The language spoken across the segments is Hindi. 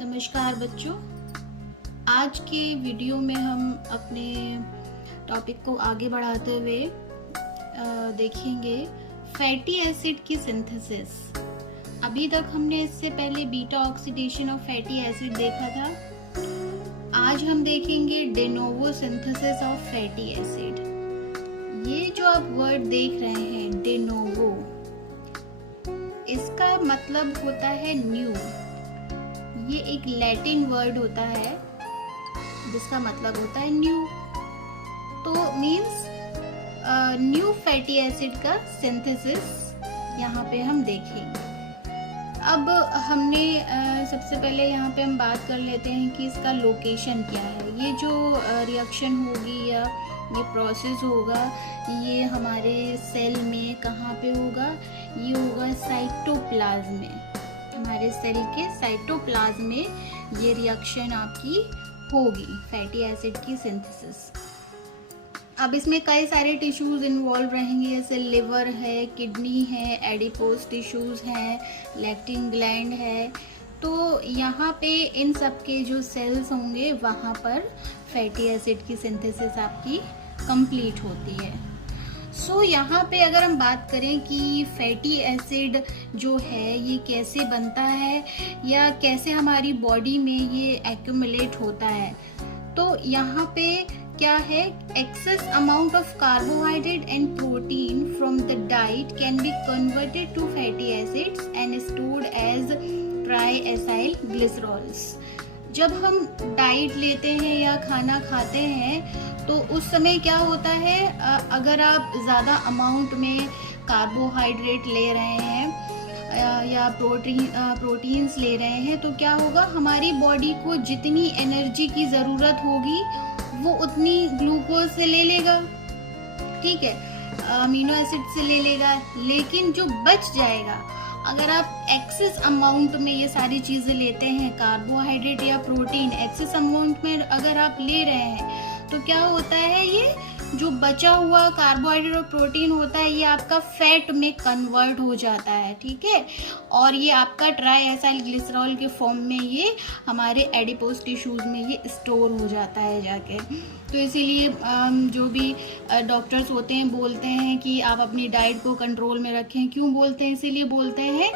नमस्कार बच्चों। आज के वीडियो में हम अपने टॉपिक को आगे बढ़ाते हुए देखेंगे फैटी एसिड की सिंथेसिस। अभी तक हमने इससे पहले beta oxidation of fatty acid देखा था। आज हम देखेंगे de novo synthesis of fatty acid. ये जो आप वर्ड देख रहे हैं de novo, इसका मतलब होता है न्यू। ये एक लैटिन वर्ड होता है जिसका मतलब होता है न्यू। तो मींस न्यू फैटी एसिड का सिंथेसिस यहाँ पे हम देखेंगे। अब हमने सबसे पहले यहाँ पे हम बात कर लेते हैं कि इसका लोकेशन क्या है। ये जो रिएक्शन होगी या ये प्रोसेस होगा, ये हमारे सेल में कहाँ पे होगा? ये होगा साइटोप्लाज्म में। हमारे सेल के साइटोप्लाज्म में ये रिएक्शन आपकी होगी फैटी एसिड की सिंथेसिस। अब इसमें कई सारे टिश्यूज इन्वॉल्व रहेंगे, जैसे लिवर है, किडनी है, एडिपोज टिश्यूज हैं, लैक्टिन ग्लैंड है। तो यहाँ पे इन सब के जो सेल्स होंगे वहाँ पर फैटी एसिड की सिंथेसिस आपकी कंप्लीट होती है। यहाँ पे अगर हम बात करें कि फैटी एसिड जो है ये कैसे बनता है या कैसे हमारी बॉडी में ये एक्यूमुलेट होता है, तो यहाँ पे क्या है, excess amount of carbohydrate and protein from the diet can be converted to fatty acids and stored as ट्राइएसाइल ग्लिसरॉल्स। जब हम डाइट लेते हैं या खाना खाते हैं तो उस समय क्या होता है, अगर आप ज़्यादा अमाउंट में कार्बोहाइड्रेट ले रहे हैं या प्रोटीन्स ले रहे हैं तो क्या होगा, हमारी बॉडी को जितनी एनर्जी की ज़रूरत होगी वो उतनी ग्लूकोज से ले लेगा, ठीक है, अमीनो एसिड से ले लेगा। लेकिन जो बच जाएगा, अगर आप एक्सेस अमाउंट में ये सारी चीज़ें लेते हैं, कार्बोहाइड्रेट या प्रोटीन एक्सेस अमाउंट में अगर आप ले रहे हैं, तो क्या होता है, ये जो बचा हुआ कार्बोहाइड्रेट और प्रोटीन होता है ये आपका फैट में कन्वर्ट हो जाता है, ठीक है, और ये आपका ट्राइएसाइल ग्लिसरॉल के फॉर्म में ये हमारे एडिपोज टिश्यूज में ये स्टोर हो जाता है जाके। तो इसीलिए जो भी डॉक्टर्स होते हैं बोलते हैं कि आप अपनी डाइट को कंट्रोल में रखें। क्यों बोलते हैं? इसीलिए बोलते हैं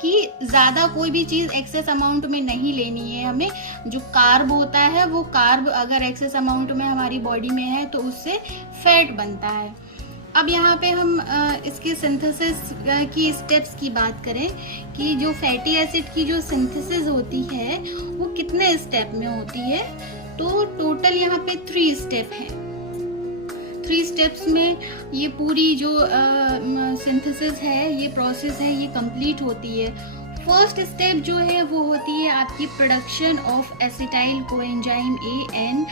कि ज़्यादा कोई भी चीज़ एक्सेस अमाउंट में नहीं लेनी है हमें। जो कार्ब होता है वो कार्ब अगर एक्सेस अमाउंट में हमारी बॉडी में है तो उससे फैट बनता है। अब यहाँ पे हम इसके सिंथेसिस की स्टेप्स की बात करें कि जो फैटी एसिड की जो सिंथेसिस होती है वो कितने स्टेप में होती है, तो टोटल यहाँ पे 3 स्टेप हैं। 3 स्टेप्स में ये पूरी जो सिंथेसिस है, ये प्रोसेस है, ये कंप्लीट होती है। फर्स्ट स्टेप जो है वो होती है आपकी production of acetyl coenzyme A and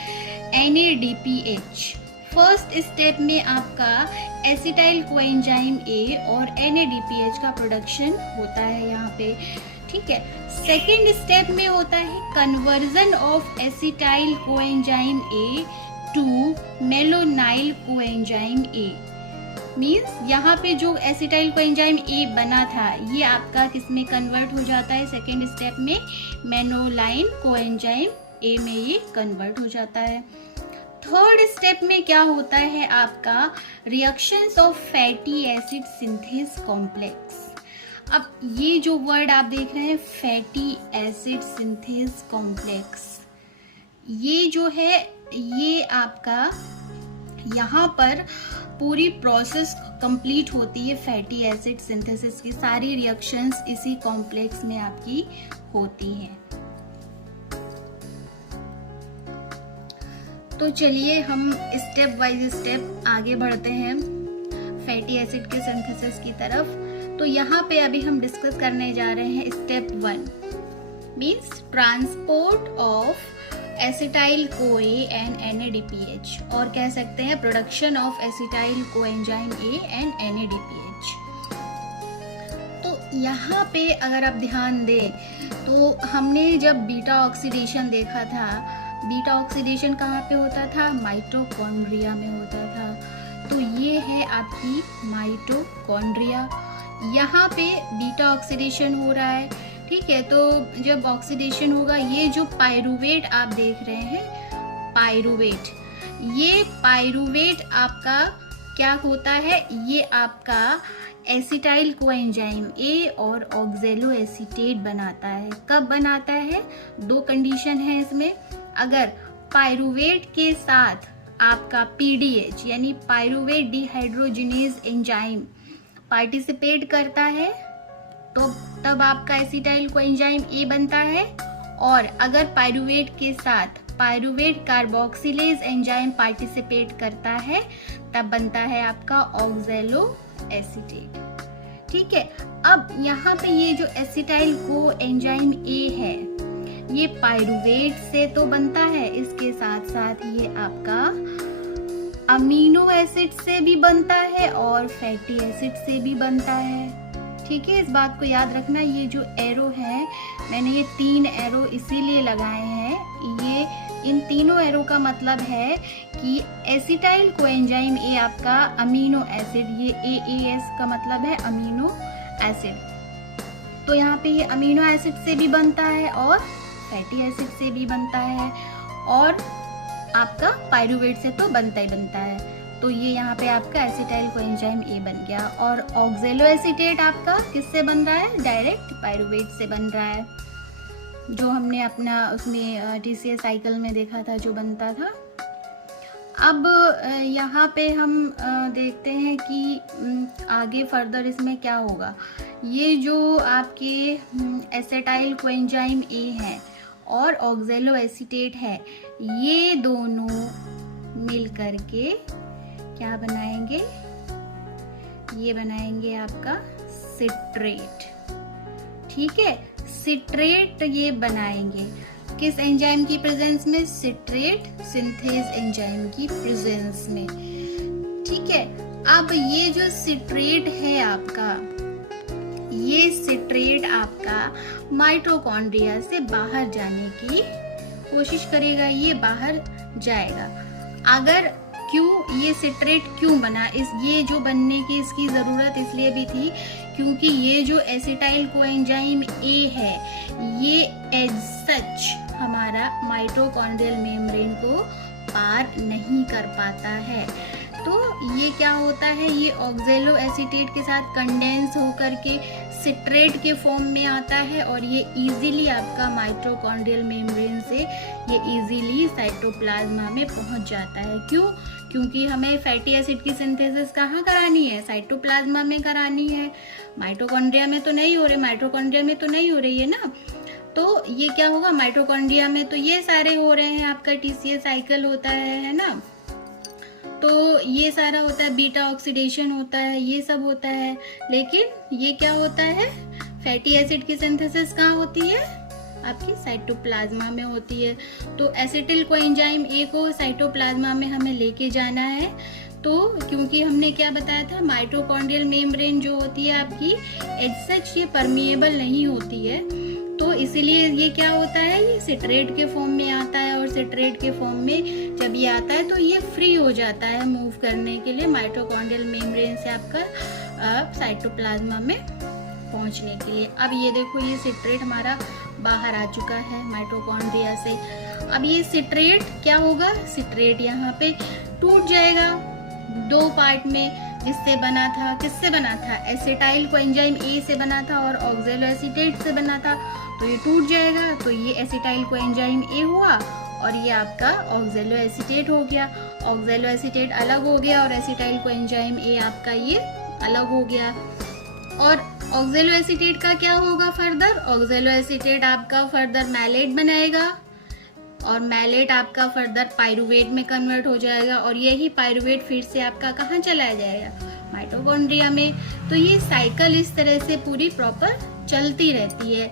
NADPH। First step में आपका एसिटाइल कोएंजाइम ए और NADPH का प्रोडक्शन होता है यहाँ पे, ठीक है। सेकेंड स्टेप में होता है conversion of acetyl coenzyme A to malonyl coenzyme A. Means यहाँ पे जो एसिटाइल कोएंजाइम ए बना था ये आपका किस में कन्वर्ट हो जाता है? सेकेंड स्टेप में मेनोलाइन कोएंजाइम ए में ये कन्वर्ट हो जाता है। थर्ड स्टेप में क्या होता है आपका reactions of fatty acid synthase complex. अब ये जो वर्ड आप देख रहे हैं फैटी एसिड सिंथेस कॉम्प्लेक्स, ये जो है ये आपका यहाँ पर पूरी प्रोसेस कंप्लीट होती है फैटी एसिड सिंथेसिस की। सारी रिएक्शंस इसी कॉम्प्लेक्स में आपकी होती हैं। तो चलिए हम स्टेप वाइज स्टेप आगे बढ़ते हैं फैटी एसिड के सिंथेसिस की तरफ। तो यहाँ पे अभी हम डिस्कस करने जा रहे हैं step 1 means transport of acetyl CoA and NADPH, और कह सकते हैं production of acetyl coenzyme A and NADPH। तो यहाँ पे अगर आप ध्यान दें तो हमने जब बीटा ऑक्सीडेशन देखा था, बीटा ऑक्सीडेशन कहाँ पे होता था? माइटोकॉन्ड्रिया में होता था। तो ये है आपकी माइटोकॉन्ड्रिया। यहाँ पे बीटा ऑक्सीडेशन हो रहा है ठीक है, तो जब ऑक्सीडेशन होगा, ये जो पायरुवेट आप देख रहे हैं, पायरुवेट, ये पायरुवेट आपका क्या होता है, ये आपका एसिटाइल कोएंजाइम ए और ऑक्जेलो एसीटेट बनाता है। कब बनाता है? दो कंडीशन है इसमें। अगर पायरुवेट के साथ आपका पीडीएच यानी पायरुवेट डिहाइड्रोजिनेज एंजाइम पार्टिसिपेट करता है तो तब आपका एसिटाइल कोएंजाइम ए बनता है, और अगर पायरुवेट के साथ पायरुवेट कार्बोक्सिलेज एंजाइम पार्टिसिपेट करता है तब बनता है आपका ऑक्जेलो एसीटेट। ठीक है, अब यहाँ पे ये जो एसिटाइल को एंजाइम ए है ये पायरुवेट से तो बनता है, इसके साथ साथ ये आपका अमीनो एसिड से भी बनता है और फैटी एसिड से भी बनता है। ठीक है, इस बात को याद रखना। ये जो एरो है, मैंने ये 3 एरो इसीलिए लगाए हैं, ये इन तीनों एरो का मतलब है कि एसिटाइल कोएंजाइम ए आपका अमीनो एसिड, ये AAS का मतलब है अमीनो एसिड, तो यहाँ पे ये अमीनो एसिड से भी बनता है और फैटी एसिड से भी बनता है, और आपका पायरुवेट से तो बनता ही बनता है। तो ये यहाँ पे आपका एसिटाइल कोएंजाइम ए बन गया। और ऑक्जेलो एसीटेट आपका किससे बन रहा है? डायरेक्ट पायरुवेट से बन रहा है, जो हमने अपना उसमें TCA साइकिल में देखा था जो बनता था। अब यहाँ पे हम देखते हैं कि आगे फर्दर इसमें क्या होगा। ये जो आपके एसिटाइल कोएंजाइम ए है और ऑक्जेलो एसीटेट है, ये दोनों मिल करके क्या बनाएंगे? ये बनाएंगे आपका सिट्रेट। ठीक है, सिट्रेट ये बनाएंगे किस एंजाइम की प्रेजेंस में? सिट्रेट सिंथेज एंजाइम की प्रेजेंस में। ठीक है, अब ये जो सिट्रेट है आपका, ये सिट्रेट आपका माइटोकॉन्ड्रिया से बाहर जाने की कोशिश करेगा, ये बाहर जाएगा। अगर क्यों ये सिट्रेट क्यों बना? ये जो बनने की इसकी जरूरत इसलिए भी थी क्योंकि ये जो एसिटाइल कोएंजाइम ए है ये एज सच हमारा माइटोकॉन्ड्रियल मेम्ब्रेन को पार नहीं कर पाता है। तो ये क्या होता है, ये ऑक्जेलो एसीटेट के साथ कंडेंस होकर के सिट्रेट के फॉर्म में आता है और ये इजीली आपका माइटोकॉन्ड्रियल मेम्ब्रेन से ये इजीली साइटोप्लाज्मा में पहुंच जाता है। क्यों? क्योंकि हमें फैटी एसिड की सिंथेसिस कहाँ करानी है? साइटोप्लाज्मा में करानी है। माइटोकॉन्ड्रिया में तो नहीं हो रही, माइटोकॉन्ड्रिया में तो नहीं हो रही है ना। तो ये क्या होगा, माइटोकॉन्ड्रिया में तो ये सारे हो रहे हैं, आपका TCA साइकिल होता है ना, तो ये सारा होता है, बीटा ऑक्सीडेशन होता है, ये सब होता है। लेकिन ये क्या होता है, फैटी एसिड की सिंथेसिस कहाँ होती है? आपकी साइटोप्लाज्मा में होती है। तो एसिटिल कोएंजाइम ए को साइटोप्लाज्मा में हमें लेके जाना है। तो क्योंकि हमने क्या बताया था, माइटोकॉन्ड्रियल मेम्ब्रेन जो होती है आपकी एज सच ये परमिएबल नहीं होती है, तो इसीलिए ये क्या होता है, ये सिट्रेट के फॉर्म में आता है और सिट्रेट के फॉर्म में जब ये आता है तो ये फ्री हो जाता है मूव करने के लिए माइटोकॉन्ड्रियल मेम्ब्रेन से आपका साइटोप्लाज्मा में पहुंचने के लिए। अब ये देखो, ये सिट्रेट हमारा बाहर आ चुका है माइटोकॉन्ड्रिया से। अब ये सिट्रेट क्या होगा, सिट्रेट यहाँ पे टूट जाएगा 2 पार्ट में, जिससे बना था, किससे बना था, एसिटाइल कोएंजाइम ए से बना था और ऑक्जेलो एसीटेट से बना था। तो ये टूट जाएगा, तो ये एसिटाइल कोएंजाइम ए हुआ और ये आपका ऑक्जेलो एसीटेट हो गया। ऑक्जेलो एसीटेट अलग हो गया और एसिटाइल कोएंजाइम ए आपका ये अलग हो गया। और ऑक्जेलो एसीटेट का क्या होगा फर्दर? ऑक्जेलो एसीटेट आपका फर्दर मैलेट बनाएगा और मैलेट आपका फर्दर पायरुवेट में कन्वर्ट हो जाएगा और यही पायरुवेट फिर से आपका कहाँ चला जाएगा, माइटोकॉन्ड्रिया में। तो ये साइकिल इस तरह से पूरी प्रॉपर चलती रहती है।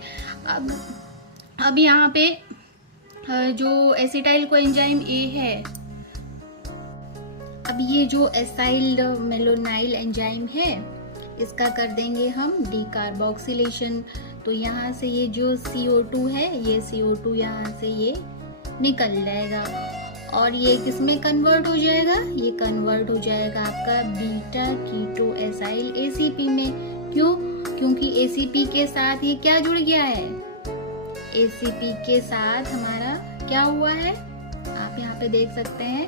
अब यहाँ पे जो एसिटाइल कोएंजाइम ए है, अब ये जो एसाइल मेलोनाइल एंजाइम है इसका कर देंगे हम डीकार्बोक्सिलेशन। तो यहाँ से ये जो CO2 है, ये CO2 यहाँ से ये निकल जाएगा और ये किसमें कन्वर्ट हो जाएगा, ये कन्वर्ट हो जाएगा आपका बीटा कीटो एसाइल ACP में। क्यों? क्योंकि ACP के साथ ये क्या जुड़ गया है, ACP के साथ हमारा क्या हुआ है, आप यहाँ पे देख सकते हैं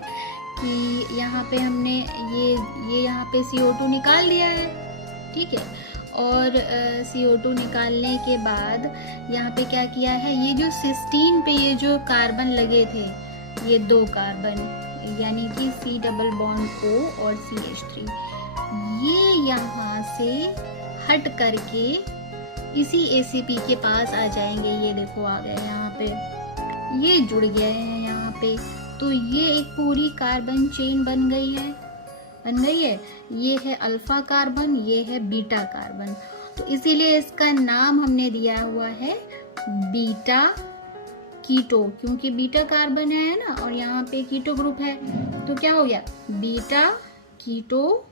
कि यहाँ पे हमने ये यहाँ पे CO2 निकाल लिया है, ठीक है। और CO2 निकालने के बाद यहाँ पे क्या किया है, ये जो सिस्टीन पे ये जो कार्बन लगे थे, ये 2 कार्बन यानी कि C डबल बॉन्ड O और CH3, ये यहाँ से हट करके इसी ACP के पास आ जाएंगे। ये देखो आ गए यहाँ पे, ये जुड़ गए हैं यहाँ पे, तो ये एक पूरी कार्बन चेन बन गई है। ये है अल्फा कार्बन, ये है बीटा कार्बन, तो इसीलिए इसका नाम हमने दिया हुआ है बीटा कीटो, क्योंकि बीटा कार्बन है ना और यहाँ पे कीटो ग्रुप है, तो क्या हो गया बीटा कीटो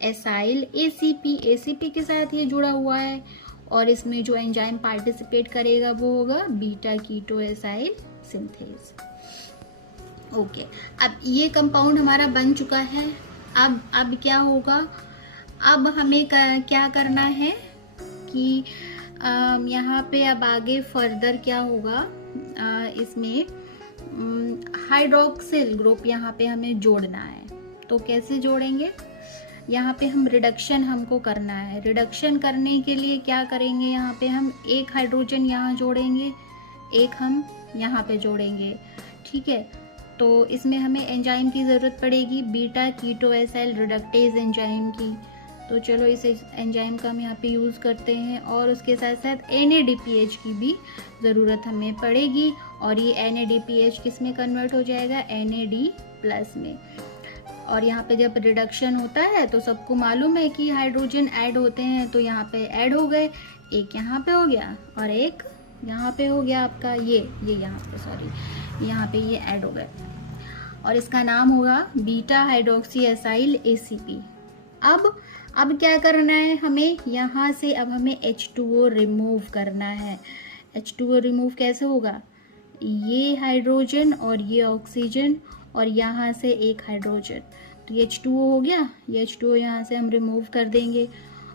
एसाइल ACP के साथ ये जुड़ा हुआ है, और इसमें जो एंजाइम पार्टिसिपेट करेगा वो होगा beta keto acyl synthase. Okay, अब ये कंपाउंड हमारा बन चुका है। अब क्या होगा, अब हमें क्या करना है कि यहाँ पे अब आगे फर्दर क्या होगा, इसमें हाइड्रोक्सिल ग्रुप यहाँ पे हमें जोड़ना है। तो कैसे जोड़ेंगे, यहाँ पे हम रिडक्शन हमको करना है। रिडक्शन करने के लिए क्या करेंगे, यहाँ पे हम एक हाइड्रोजन यहाँ जोड़ेंगे, एक हम यहाँ पे जोड़ेंगे, ठीक है। तो इसमें हमें एंजाइम की ज़रूरत पड़ेगी, beta keto acyl reductase enzyme की। तो चलो इस एंजाइम का हम यहाँ पे यूज़ करते हैं, और उसके साथ साथ NADPH की भी ज़रूरत हमें पड़ेगी, और ये NADPH किस में कन्वर्ट हो जाएगा, NAD+ में। और यहाँ पे जब रिडक्शन होता है तो सबको मालूम है कि हाइड्रोजन ऐड होते हैं, तो यहाँ पे ऐड हो गए, एक यहाँ पे हो गया और एक यहाँ पे हो गया आपका ये यहाँ पे, सॉरी यहाँ पे ये ऐड हो गए, और इसका नाम होगा बीटा हाइड्रोक्सी एसाइल ACP। अब क्या करना है हमें, यहाँ से अब हमें H2O रिमूव करना है। H2O रिमूव कैसे होगा, ये हाइड्रोजन और ये ऑक्सीजन और यहाँ से एक हाइड्रोजन, तो ये H2O हो गया। ये H2O यहाँ से हम रिमूव कर देंगे,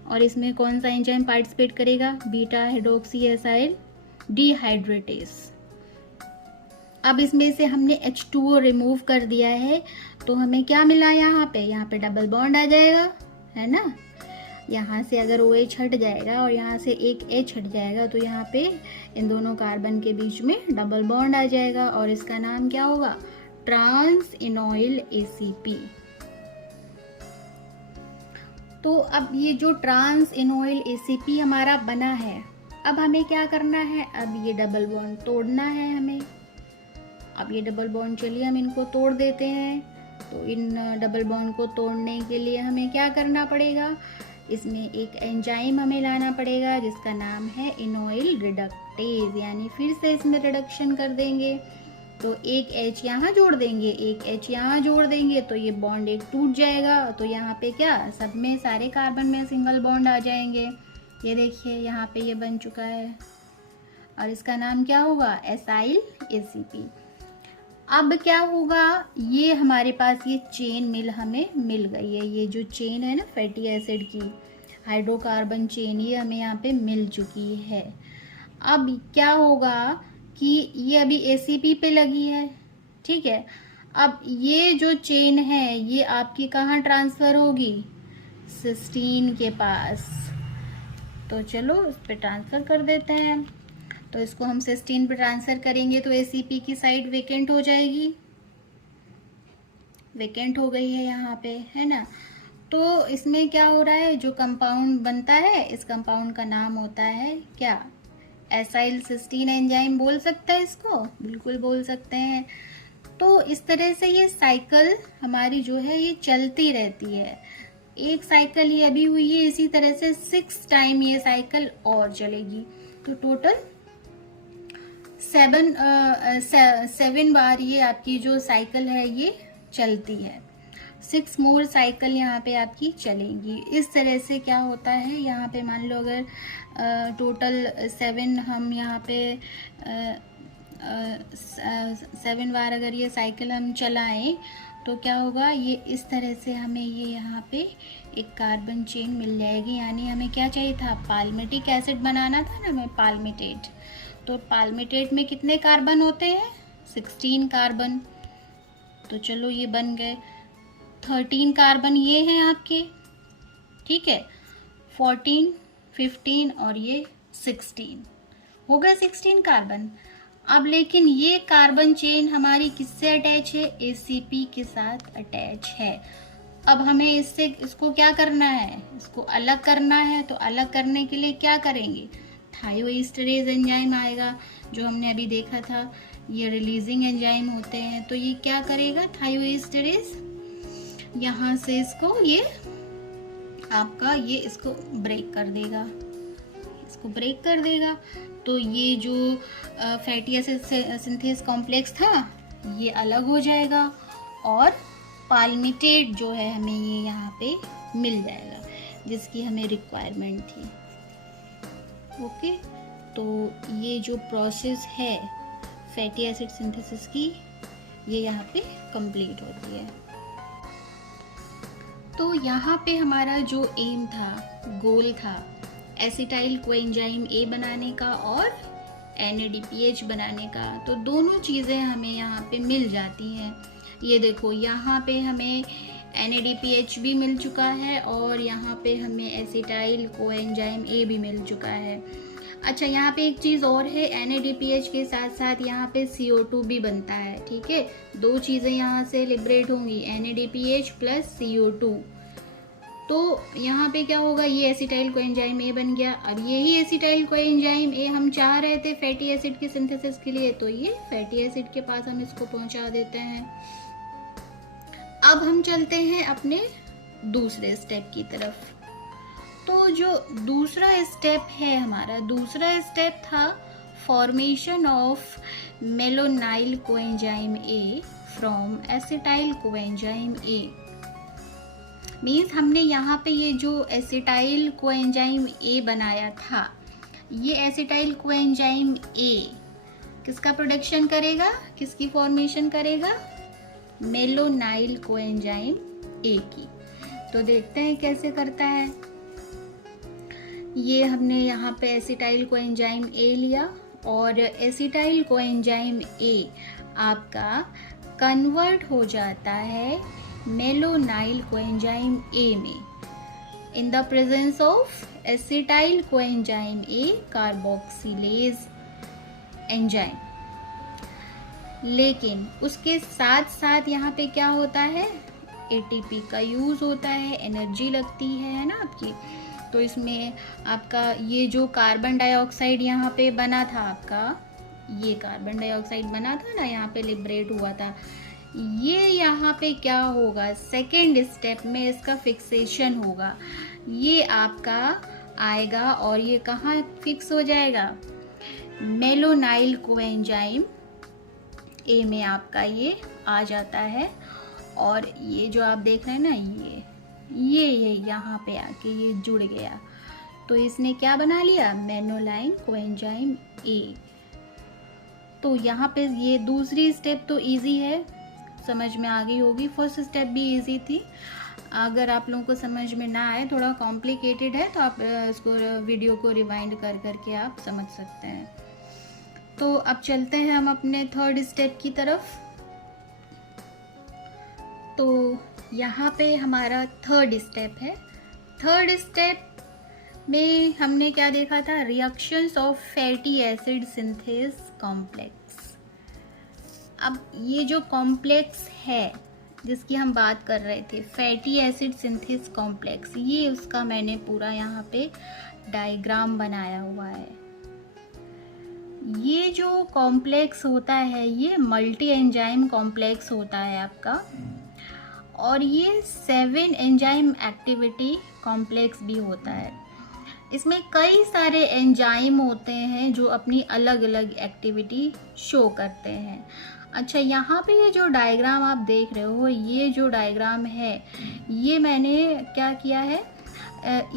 और इसमें कौन सा एंजाइम पार्टिसिपेट करेगा, बीटा हाइड्रोक्सी एसाइल डिहाइड्रेटेज। अब इसमें से हमने H2O रिमूव कर दिया है, तो हमें क्या मिला, यहाँ पे डबल बॉन्ड आ जाएगा, है ना। यहाँ से अगर OH हट जाएगा और यहाँ से एक H हट जाएगा, तो यहाँ पे इन दोनों कार्बन के बीच में डबल बॉन्ड आ जाएगा, और इसका नाम क्या होगा, ट्रांस इनोइल ACP। तो अब ये जो ट्रांस इनोइल ACP हमारा बना है, अब हमें क्या करना है, अब ये डबल बॉन्ड तोड़ना है हमें। अब ये डबल बॉन्ड, चलिए हम इनको तोड़ देते हैं। तो इन डबल बॉन्ड को तोड़ने के लिए हमें क्या करना पड़ेगा, इसमें एक एंजाइम हमें लाना पड़ेगा जिसका नाम है इनोइल रिडक्टेज, यानी फिर से इसमें रिडक्शन कर देंगे। तो एक H यहाँ जोड़ देंगे, एक H यहाँ जोड़ देंगे, तो ये बॉन्ड एक टूट जाएगा। तो यहाँ पे क्या, सब में सारे कार्बन में सिंगल बॉन्ड आ जाएंगे। ये देखिए यहाँ पे ये बन चुका है, और इसका नाम क्या होगा, एसाइल ACP। अब क्या होगा, ये हमारे पास ये चेन हमें मिल गई है। ये जो चेन है ना फैटी एसिड की हाइड्रोकार्बन चेन, ये हमें यहाँ पे मिल चुकी है। अब क्या होगा कि ये अभी ACP पे लगी है, ठीक है। अब ये जो चेन है ये आपकी कहाँ ट्रांसफ़र होगी, सिस्टीन के पास। तो चलो इस पे ट्रांसफ़र कर देते हैं। तो इसको हम सिस्टीन पे ट्रांसफ़र करेंगे तो ACP की साइड वेकेंट हो जाएगी, वेकेंट हो गई है यहाँ पे, है ना। तो इसमें क्या हो रहा है, जो कंपाउंड बनता है इस कंपाउंड का नाम होता है क्या, एसाइल सिस्टीन एंजाइम बोल सकते हैं इसको, बिल्कुल बोल सकते हैं। तो इस तरह से ये साइकिल हमारी जो है ये चलती रहती है। एक साइकिल ये अभी हुई है, इसी तरह से 6 टाइम ये साइकिल और चलेगी। तो टोटल 7 बार ये आपकी जो साइकिल है ये चलती है। 6 मोर साइकिल यहाँ पे आपकी चलेंगी। इस तरह से क्या होता है, यहाँ पे मान लो अगर टोटल 7 हम यहाँ पे 7 बार अगर ये साइकिल हम चलाएं, तो क्या होगा, ये इस तरह से हमें ये यहाँ पे एक कार्बन चेन मिल जाएगी। यानी हमें क्या चाहिए था, पाल्मिटिक एसिड बनाना था ना हमें, पाल्मिटेट। तो पाल्मिटेट में कितने कार्बन होते हैं, 16 कार्बन। तो चलो ये बन गए 13 कार्बन ये हैं आपके, ठीक है, 14, 15 और ये 16 हो गए 16 कार्बन। अब लेकिन ये कार्बन चेन हमारी किससे अटैच है, ACP के साथ अटैच है। अब हमें इसको क्या करना है, इसको अलग करना है। तो अलग करने के लिए क्या करेंगे, थायोएस्टरेज एंजाइम आएगा, जो हमने अभी देखा था, ये रिलीजिंग एंजाइम होते हैं। तो ये क्या करेगा, थायोएस्टरेज यहाँ से इसको ये आपका ये इसको ब्रेक कर देगा, इसको ब्रेक कर देगा। तो ये जो फैटी एसिड सिंथेस कॉम्प्लेक्स था ये अलग हो जाएगा और पाल्मिटेट जो है हमें ये यहाँ पे मिल जाएगा, जिसकी हमें रिक्वायरमेंट थी। ओके, तो ये जो प्रोसेस है फैटी एसिड सिंथेसिस की, ये यहाँ पे कंप्लीट होती है। तो यहाँ पे हमारा जो एम था, गोल था, एसिटाइल कोएंजाइम A बनाने का और NADPH बनाने का। तो दोनों चीज़ें हमें यहाँ पे मिल जाती हैं। ये देखो यहाँ पे हमें NADPH भी मिल चुका है और यहाँ पे हमें एसिटाइल कोएंजाइम A भी मिल चुका है। अच्छा, यहाँ पे एक चीज़ और है, NADPH के साथ साथ यहाँ पे CO2 भी बनता है, ठीक है। दो चीज़ें यहाँ से लिबरेट होंगी, NADPH प्लस CO2। तो यहाँ पे क्या होगा, ये एसिटाइल कोएंजाइम A बन गया। अब यही एसिटाइल कोएंजाइम A हम चाह रहे थे फैटी एसिड की सिंथेसिस के लिए, तो ये फैटी एसिड के पास हम इसको पहुंचा देते हैं। अब हम चलते हैं अपने दूसरे स्टेप की तरफ। तो जो दूसरा स्टेप है हमारा, दूसरा स्टेप था formation of malonyl coenzyme A from acetyl coenzyme A। Means हमने यहाँ पे ये जो एसिटाइल कोएंजाइम A बनाया था, ये एसिटाइल कोएंजाइम A किसका प्रोडक्शन करेगा, किसकी फॉर्मेशन करेगा, मेलोनाइल कोएंजाइम A की। तो देखते हैं कैसे करता है। ये हमने यहाँ पे एसिटाइल कोएंजाइम A लिया और एसिटाइल कोएंजाइम A आपका कन्वर्ट हो जाता है मेलोनाइल कोएंजाइम A में, in the presence of acetyl coenzyme A carboxylase enzyme. लेकिन उसके साथ साथ यहाँ पे क्या होता है, ATP का यूज होता है, एनर्जी लगती है ना आपकी। तो इसमें आपका ये जो कार्बन डाइऑक्साइड यहाँ पे बना था, आपका ये कार्बन डाइऑक्साइड बना था ना, यहाँ पे लिबरेट हुआ था, ये यहाँ पे क्या होगा, सेकेंड स्टेप में इसका फिक्सेशन होगा। ये आपका आएगा और ये कहाँ फिक्स हो जाएगा, मेलोनाइल कोएंजाइम A में आपका ये आ जाता है। और ये जो आप देख रहे हैं ना, ये यहाँ पे आके ये जुड़ गया, तो इसने क्या बना लिया, मेलोनाइल कोएंजाइम A। तो यहाँ पे ये दूसरी स्टेप तो इजी है, समझ में आ गई होगी। फर्स्ट स्टेप भी इजी थी। अगर आप लोगों को समझ में ना आए, थोड़ा कॉम्प्लिकेटेड है, तो आप इसको वीडियो को रिवाइंड कर करके आप समझ सकते हैं। तो अब चलते हैं हम अपने थर्ड स्टेप की तरफ। तो यहाँ पे हमारा थर्ड स्टेप है। थर्ड स्टेप में हमने क्या देखा था, reactions of fatty acid synthase complex. अब ये जो कॉम्प्लेक्स है जिसकी हम बात कर रहे थे, फैटी एसिड सिंथेस कॉम्प्लेक्स, ये उसका मैंने पूरा यहाँ पे डायग्राम बनाया हुआ है। ये जो कॉम्प्लेक्स होता है ये मल्टी एंजाइम कॉम्प्लेक्स होता है आपका, और ये 7 एंजाइम एक्टिविटी कॉम्प्लेक्स भी होता है। इसमें कई सारे एंजाइम होते हैं जो अपनी अलग अलग एक्टिविटी शो करते हैं। अच्छा, यहाँ पे ये जो डायग्राम आप देख रहे हो, ये जो डायग्राम है, ये मैंने क्या किया है,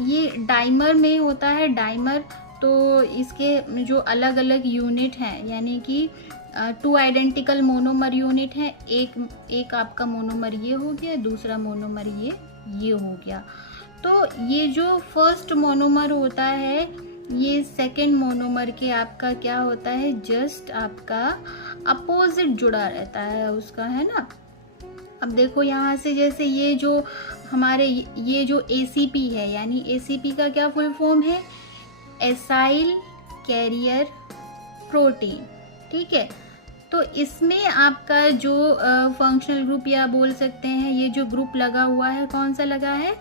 ये डाइमर में होता है, डाइमर। तो इसके जो अलग अलग यूनिट हैं, यानी कि 2 आइडेंटिकल मोनोमर यूनिट है, एक आपका मोनोमर ये हो गया, दूसरा मोनोमर ये हो गया। तो ये जो फर्स्ट मोनोमर होता है ये सेकेंड मोनोमर के आपका क्या होता है, जस्ट आपका अपोजिट जुड़ा रहता है उसका, है ना। अब देखो यहाँ से जैसे ये जो हमारे ये जो ACP है, यानी ACP का क्या फुल फॉर्म है, एसाइल कैरियर प्रोटीन, ठीक है। तो इसमें आपका जो फंक्शनल ग्रुप या बोल सकते हैं ये जो ग्रुप लगा हुआ है कौन सा लगा है,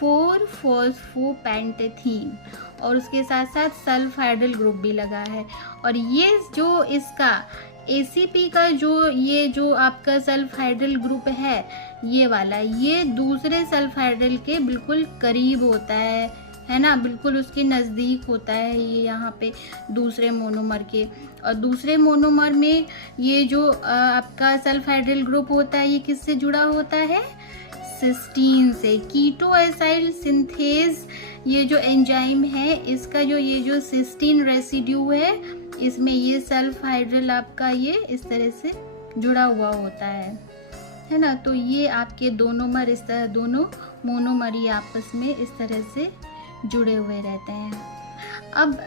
4-फॉस्फोपेंटेथीन, और उसके साथ साथ सल्फ हाइड्रल ग्रुप भी लगा है। और ये जो इसका ACP का ये जो आपका सल्फ हाइड्रल ग्रुप है ये वाला, ये दूसरे सल्फ हाइड्रल के बिल्कुल करीब होता है ना, बिल्कुल उसके नज़दीक होता है ये यहाँ पे दूसरे मोनोमर के। और दूसरे मोनोमर में ये जो आपका सल्फ हाइड्रल ग्रुप होता है ये किससे जुड़ा होता है, सिस्टीन से। कीटो एसाइल सिंथेज ये जो एंजाइम है इसका ये जो सिस्टीन रेसिड्यू है इसमें ये सल्फ हाइड्रल आपका ये इस तरह से जुड़ा हुआ होता है ना। तो ये आपके इस तरह दोनों मोनोमर ही आपस में इस तरह से जुड़े हुए रहते हैं। अब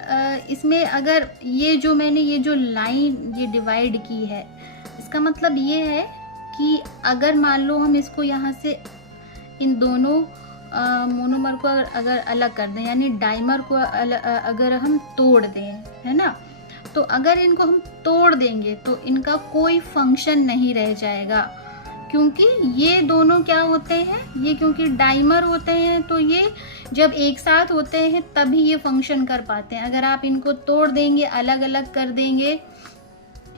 इसमें अगर ये जो मैंने ये जो लाइन ये डिवाइड की है इसका मतलब ये है कि अगर मान लो हम इसको यहाँ से इन दोनों मोनोमर को अगर अलग कर दें, यानी डाइमर को अगर हम तोड़ दें, है ना, तो अगर इनको हम तोड़ देंगे तो इनका कोई फंक्शन नहीं रह जाएगा, क्योंकि ये दोनों क्या होते हैं, ये क्योंकि डाइमर होते हैं तो ये जब एक साथ होते हैं तभी ये फंक्शन कर पाते हैं। अगर आप इनको तोड़ देंगे, अलग अलग कर देंगे,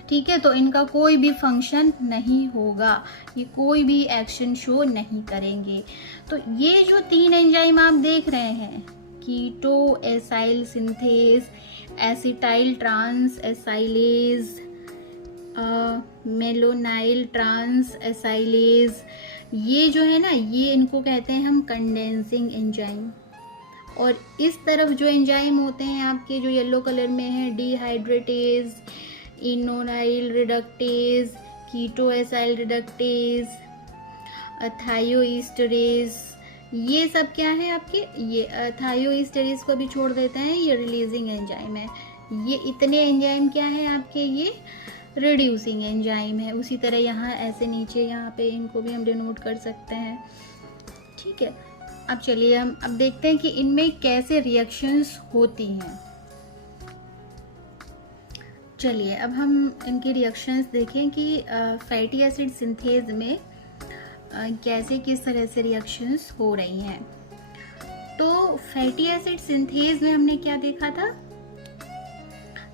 ठीक है, तो इनका कोई भी फंक्शन नहीं होगा, ये कोई भी एक्शन शो नहीं करेंगे। तो ये जो 3 एंजाइम आप देख रहे हैं, कीटो acyl synthase, acetyl transacylase, malonyl transacylase, ये जो है ना ये इनको कहते हैं हम कंडेंसिंग एंजाइम। और इस तरफ जो एंजाइम होते हैं आपके जो येलो कलर में है, डिहाइड्रेटेज, इनोनाइल रिडक्टेज, कीटो एसाइल रिडक्टेज, थायोईस्टरेज, ये सब क्या है आपके, ये थायोईस्टरेज को भी छोड़ देते हैं, ये रिलीजिंग एंजाइम है। ये इतने एंजाइम क्या है आपके, ये रिड्यूसिंग एंजाइम है। उसी तरह यहाँ ऐसे नीचे यहाँ पे इनको भी हम डिनोट कर सकते हैं, ठीक है। अब चलिए हम अब देखते हैं कि इनमें कैसे रिएक्शंस होती हैं। चलिए अब हम इनकी रिएक्शंस देखें कि फैटी एसिड सिंथेज में कैसे किस तरह से रिएक्शंस हो रही हैं। तो फैटी एसिड सिंथेज में हमने क्या देखा था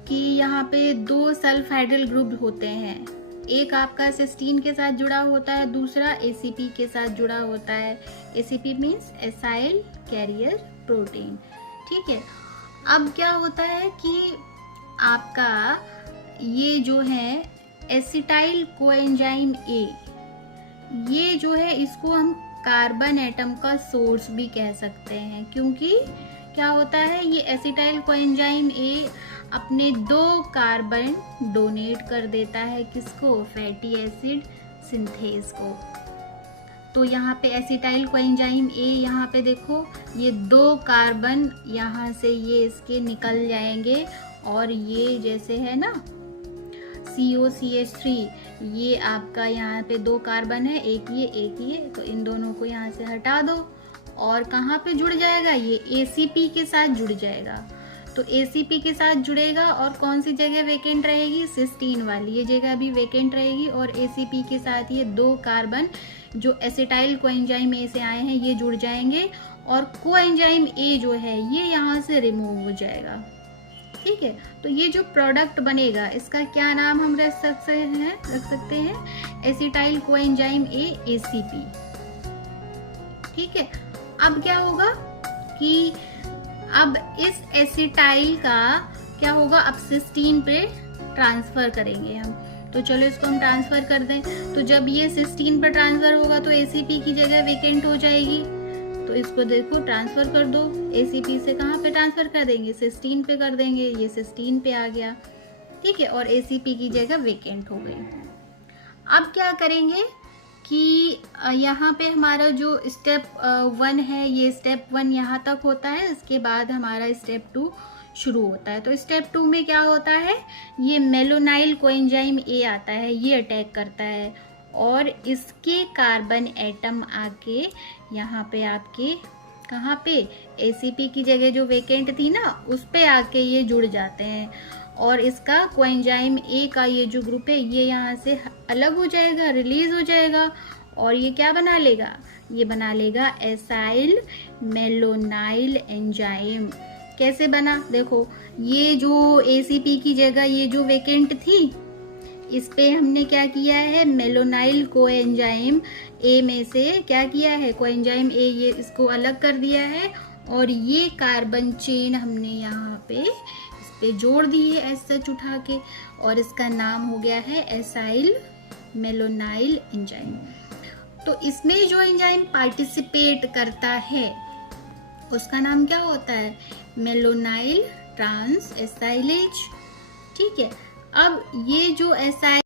कि यहाँ पे 2 सल्फ हाइड्रल ग्रुप होते हैं, एक आपका सिस्टीन के साथ जुड़ा होता है, दूसरा ACP के साथ जुड़ा होता है। ACP means acyl carrier protein, ठीक है। अब क्या होता है कि आपका ये जो है एसिटाइल कोएंजाइम A, ये जो है इसको हम कार्बन एटम का सोर्स भी कह सकते हैं, क्योंकि क्या होता है ये एसिटाइल कोएंजाइम A अपने 2 कार्बन डोनेट कर देता है किसको, फैटी एसिड सिंथेज को। तो यहाँ पे एसिटाइल कोएंजाइम A यहाँ पे देखो ये 2 कार्बन यहाँ से ये इसके निकल जाएंगे, और ये जैसे है ना COCH3, ये आपका यहाँ पे 2 कार्बन है, एक ये, तो इन दोनों को यहाँ से हटा दो और कहाँ पे जुड़ जाएगा, ये ACP के साथ जुड़ जाएगा। तो ACP के साथ जुड़ेगा और कौन सी जगह वेकेंट रहेगी, सिस्टीन वाली, ये जगह भी वेकेंट रहेगी, और ACP के साथ ये 2 कार्बन जो एसिटाइल कोएंजाइम A से आए हैं ये जुड़ जाएंगे, और कोएंजाइम A जो है ये यहाँ से रिमूव हो जाएगा, ठीक है। तो ये जो प्रोडक्ट बनेगा इसका क्या नाम हम रख सकते हैं एसिटाइल कोएंजाइम A ACP, ठीक है। अब क्या होगा कि अब इस एसिटाइल का क्या होगा, अब सिस्टीन पे ट्रांसफर करेंगे हम। तो चलो इसको हम ट्रांसफर कर दें। तो जब ये सिस्टीन पर ट्रांसफर होगा तो ACP की जगह वेकेंट हो जाएगी, तो इसको देखो ट्रांसफर कर दो। ACP से कहाँ पे ट्रांसफर कर देंगे, सिस्टीन पे कर देंगे, ये सिस्टीन पे आ गया, ठीक है, और ACP की जगह वेकेंट हो गई। अब क्या करेंगे कि यहाँ पे हमारा जो स्टेप 1 है, ये स्टेप 1 यहाँ तक होता है, इसके बाद हमारा स्टेप 2 शुरू होता है। तो स्टेप 2 में क्या होता है, ये मेलोनाइल कोएंजाइम A आता है, ये अटैक करता है और इसके कार्बन एटम आके यहाँ पे आपके कहाँ पे ACP की जगह जो वेकेंट थी ना, उस पे आके ये जुड़ जाते हैं और इसका कोएंजाइम A का ये जो ग्रुप है ये यहाँ से अलग हो जाएगा, रिलीज हो जाएगा और ये क्या बना लेगा, ये बना लेगा एसाइल मेलोनाइल एंजाइम। कैसे बना, देखो ये जो ACP की जगह ये जो वेकेंट थी, इस पे हमने क्या किया है, मेलोनाइल कोएंजाइम A में से क्या किया है, कोएंजाइम A ये इसको अलग कर दिया है और ये कार्बन चेन हमने यहाँ पे इस पे जोड़ दी है SH उठा के और इसका नाम हो गया है एसाइल मेलोनाइल एंजाइम। तो इसमें जो एंजाइम पार्टिसिपेट करता है उसका नाम क्या होता है, मेलोनाइल ट्रांस एसाइलेज। ठीक है, अब ये जो एसाइल